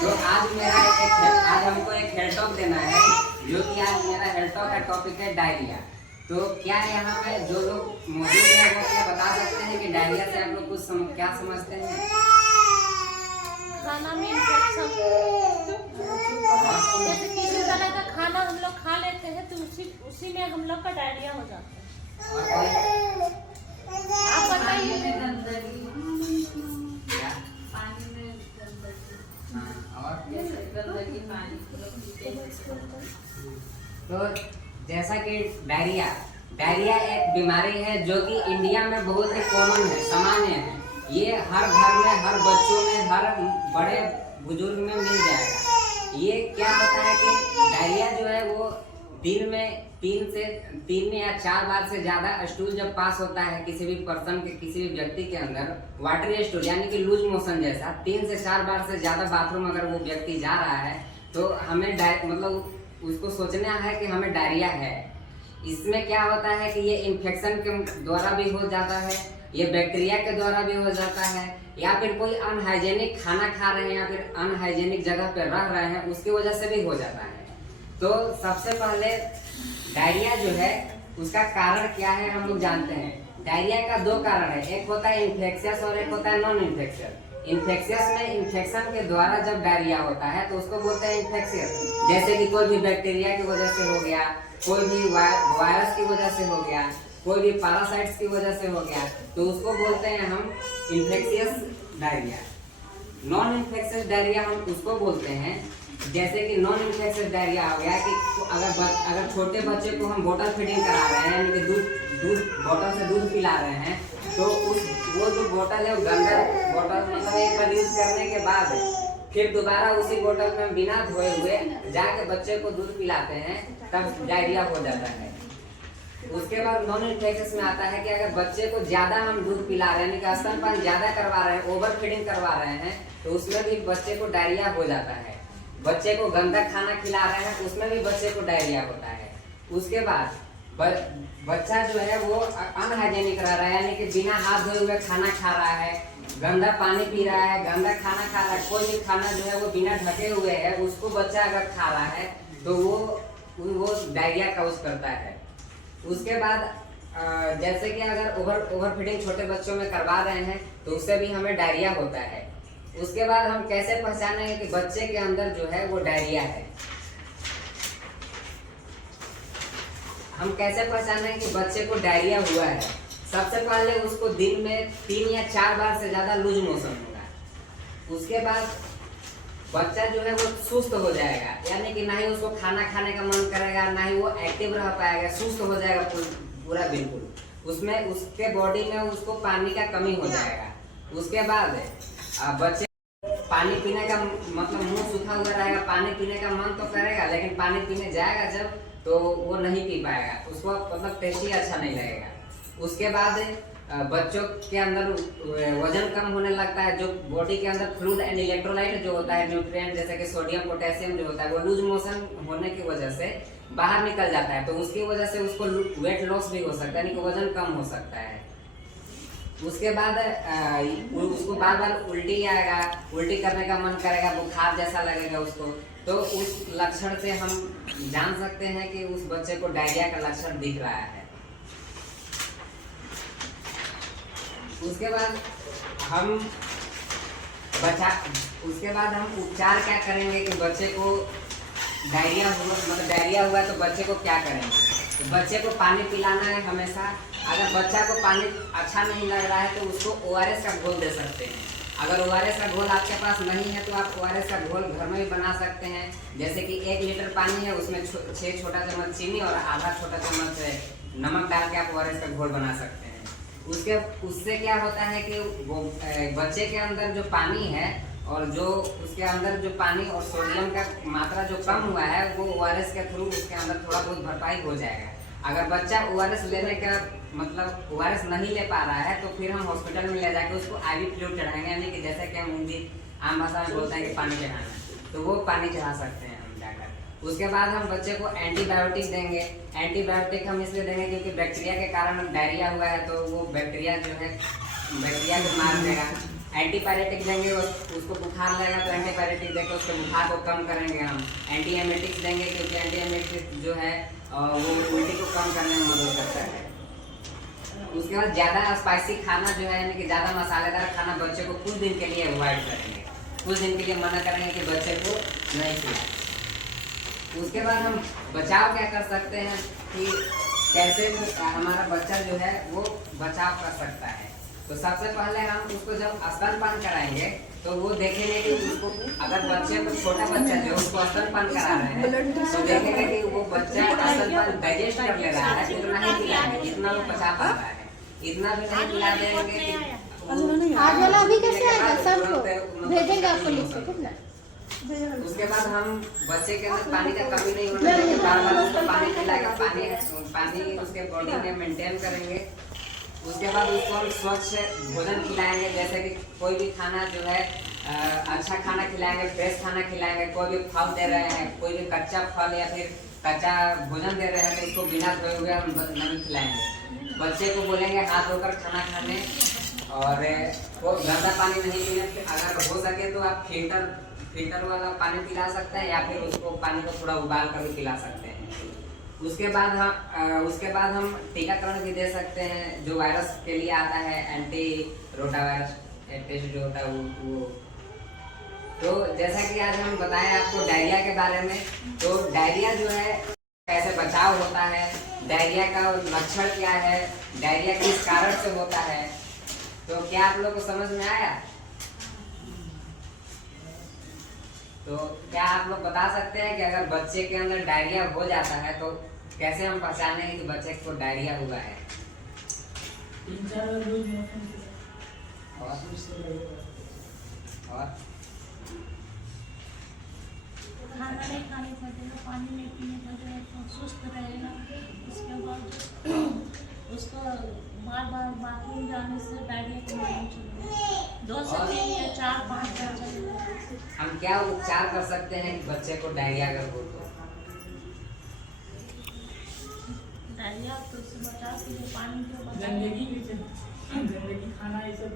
तो आज हमको एक हेल्थ टॉक देना है, जो कि आज मेरा हेल्थ टॉक का टॉपिक है डायरिया। तो क्या यहाँ पे जो लोग मौजूद है वो क्या बता सकते हैं कि डायरिया से आप लोग क्या समझते हैं? खाना में इन्फेक्शन, जैसे किसी तरह का खाना हम लोग खा लेते हैं तो उसी में हम लोग का डायरिया हो जाता है। आप बताइए। तो जैसा कि डायरिया एक बीमारी है जो कि इंडिया में बहुत ही कॉमन है, सामान्य है। ये हर घर में, हर बच्चों में, हर बड़े बुजुर्ग में मिल जाएगा। ये क्या होता है कि डायरिया जो है वो दिन में 3 या 4 बार से ज्यादा स्टूल जब पास होता है किसी भी पर्सन के, किसी भी व्यक्ति के अंदर, वाटरी स्टूल यानी कि लूज मोशन जैसा 3 से 4 बार से ज्यादा बाथरूम अगर वो व्यक्ति जा रहा है तो हमें मतलब उसको सोचना है कि हमें डायरिया है। इसमें क्या होता है कि ये इन्फेक्शन के द्वारा भी हो जाता है, ये बैक्टीरिया के द्वारा भी हो जाता है, या फिर कोई अनहाइजेनिक खाना खा रहे हैं या फिर अनहाइजेनिक जगह पर रह रहे हैं उसकी वजह से भी हो जाता है। तो सबसे पहले डायरिया जो है उसका कारण क्या है हम लोग जानते हैं। डायरिया का 2 कारण है, एक होता है इन्फेक्शियस और एक होता है नॉन इन्फेक्शियस। इन्फेक्शियस में इन्फेक्शन के द्वारा जब डायरिया होता है तो उसको बोलते हैं इन्फेक्शियस, जैसे कि कोई भी बैक्टीरिया की वजह से हो गया, कोई भी वायरस की वजह से हो गया, कोई भी पैरासाइट्स की वजह से हो गया, तो उसको बोलते हैं हम infectious diarrhoea. Non infectious diarrhoea हम उसको बोलते हैं, जैसे कि नॉन इन्फेक्शियस डायरिया हो गया कि अगर छोटे बच्चे को हम बोतल फीडिंग करा रहे हैं यानी कि दूध बोतल से दूध पिला रहे हैं तो वो जो बोतल है वो गंदा बोतल, मतलब एक बार यूज करने के बाद फिर दोबारा उसी बोतल में बिना धोए हुए जाके बच्चे को दूध पिलाते हैं, तब डायरिया हो जाता है। उसके बाद नॉन इन्फेक्शियस में आता है कि अगर बच्चे को ज्यादा हम दूध पिला रहे हैं यानी कि स्तनपान ज्यादा करवा रहे हैं, ओवर फीडिंग करवा रहे हैं, तो उसमें भी बच्चे को डायरिया हो जाता है। बच्चे को गंदा खाना खिला रहे हैं उसमें भी बच्चे को डायरिया होता है। उसके बाद बच्चा जो है वो अनहाइजेनिक रह रहा है यानी कि बिना हाथ धोए हुए खाना खा रहा है, गंदा पानी पी रहा है, गंदा खाना खा रहा है, कोई भी खाना जो है वो बिना ढके हुए है उसको बच्चा अगर खा रहा है तो वो डायरिया काउज करता है। उसके बाद जैसे कि अगर ओवर फीडिंग छोटे बच्चों में करवा रहे हैं तो उससे भी हमें डायरिया होता है। उसके बाद हम कैसे पहचानेंगे कि बच्चे के अंदर जो है वो डायरिया है? हम कैसे पहचानेंगे कि बच्चे को डायरिया हुआ है? सबसे पहले उसको दिन में 3 या 4 बार से ज्यादा लूज मोशन होगा। उसके बाद बच्चा जो है वो सुस्त हो जाएगा, यानी कि ना ही उसको खाना खाने का मन करेगा, ना ही वो एक्टिव रह पाएगा, सुस्त हो जाएगा पूरा बिल्कुल। उसमें उसके बॉडी में उसको पानी का कमी हो जाएगा। उसके बाद बच्चे पानी पीने का मतलब मुंह सूखा हुआ रहेगा, पानी पीने का मन तो करेगा लेकिन पानी पीने जाएगा जब तो वो नहीं पी पाएगा, उसको मतलब टेस्ट ही अच्छा नहीं लगेगा। उसके बाद बच्चों के अंदर वजन कम होने लगता है, जो बॉडी के अंदर फ्लूइड एंड इलेक्ट्रोलाइट जो होता है, न्यूट्रिएंट जैसे कि सोडियम पोटेशियम जो होता है वो लूज मोशन होने की वजह से बाहर निकल जाता है, तो उसकी वजह से उसको वेट लॉस भी हो सकता है यानी कि वजन कम हो सकता है। उसके बाद उसको बार बार उल्टी आएगा, उल्टी करने का मन करेगा, बुखार जैसा लगेगा उसको, तो उस लक्षण से हम जान सकते हैं कि उस बच्चे को डायरिया का लक्षण दिख रहा है। उसके बाद हम उपचार क्या करेंगे कि बच्चे को डायरिया हुआ तो बच्चे को क्या करेंगे? तो बच्चे को पानी पिलाना है हमेशा। अगर बच्चा को पानी अच्छा नहीं लग रहा है तो उसको ORS का घोल दे सकते हैं। अगर ORS का घोल आपके पास नहीं है तो आप ORS का घोल घर में भी बना सकते हैं। जैसे कि 1 लीटर पानी है उसमें 6 छोटा चम्मच चीनी और आधा छोटा चम्मच नमक डाल के आप ORS का घोल बना सकते हैं। उससे क्या होता है कि वो बच्चे के अंदर जो पानी है और जो उसके अंदर जो पानी और सोडियम का मात्रा जो कम हुआ है वो ORS के थ्रू उसके अंदर थोड़ा बहुत भरपाई हो जाएगा। अगर बच्चा ORS लेने का मतलब ORS नहीं ले पा रहा है तो फिर हम हॉस्पिटल में ले जाकर उसको IV फ्लूइड चढ़ाएंगे, यानी कि जैसे कि हम हिंदी आम भाषा में बोलते हैं कि पानी चढ़ाना, तो वो पानी चढ़ा सकते हैं हम जाकर। उसके बाद हम बच्चे को एंटीबायोटिक देंगे। एंटीबायोटिक हम इसलिए देंगे क्योंकि बैक्टीरिया के कारण डायरिया हुआ है तो वो बैक्टीरिया जो है बैक्टीरिया को मार देगा। एंटीपायरेटिक देंगे, उसको बुखार लगेगा तो एंटीपायरेटिक देकर उसके बुखार को कम करेंगे हम। एंटीएमेटिक्स देंगे क्योंकि एंटीएमेटिक्स जो है वो उल्टी को कम करने में मदद करता है। उसके बाद ज़्यादा स्पाइसी खाना जो है, यानी कि ज़्यादा मसालेदार खाना बच्चे को कुछ दिन के लिए अवॉइड करेंगे, कुछ दिन के लिए मना करेंगे कि बच्चे को नहीं खिलाएं। उसके बाद हम बचाव क्या कर सकते हैं कि कैसे हमारा बच्चा जो है वो बचाव कर सकता है। तो सबसे पहले हम उसको जब स्तनपान कराएंगे तो वो देखेंगे कि उसको, अगर बच्चे को, छोटा बच्चा जो उसको स्तनपान करा रहे हैं तो देखेंगे कि वो बच्चा स्तनपान डाइजेस्ट कर ले रहा है, उतना ही खिलाएंगे जितना वो पचा पा रहा है, इतना भी नहीं खिला देंगे कि आज वाला अभी कैसे आएगा, सबको भेजेंगे आपको लिख के, ठीक ना। उसके बाद हम बच्चे के अंदर पानी का कमी नहीं होना चाहिए, बार-बार उसको पानी पिलाएंगे, पानी उसके बॉडी में मेंटेन करेंगे। उसके बाद उसको हम स्वच्छ भोजन खिलाएंगे, जैसे कि कोई भी खाना जो है अच्छा खाना खिलाएंगे, फ्रेश खाना खिलाएंगे। कोई भी फल दे रहे हैं, कोई भी कच्चा फल या फिर कच्चा भोजन दे रहे हैं तो उसको बिना धोए हुए हम नहीं खिलाएंगे। बच्चे को बोलेंगे हाथ धोकर खाना खाने, और वो गंदा पानी नहीं पीने। अगर हो सके तो आप फिल्टर वाला पानी पिला सकते हैं या फिर उसको पानी को थोड़ा उबाल कर भी पिला सकते हैं। उसके बाद हम टीकाकरण भी दे सकते हैं जो वायरस के लिए आता है, एंटी रोटा वायरस टेस्ट जो होता है वो। तो जैसा कि आज हम बताएं आपको डायरिया के बारे में, तो डायरिया जो है कैसे बचाव होता है, डायरिया का लक्षण क्या है, डायरिया किस कारण से होता है, तो क्या आप लोग को समझ में आया? तो क्या आप लोग बता सकते हैं कि अगर बच्चे के अंदर डायरिया हो जाता है तो कैसे हम पहचानेंगे कि बच्चे को डायरिया हुआ है? और खाना नहीं खाने की वजह से, पानी नहीं पीने की वजह से सुस्त रहेगा। उसके बाद उसको बार बार बाथरूम जाने से डायरिया के मालूम चलेगा, 2 से 3 या 4-5 बार चलेगा। हम क्या उपचार कर सकते हैं कि बच्चे को डायरिया अगर हो तो? डायरिया तो उससे बचाव के लिए पानी जो गंदगी खाना ये सब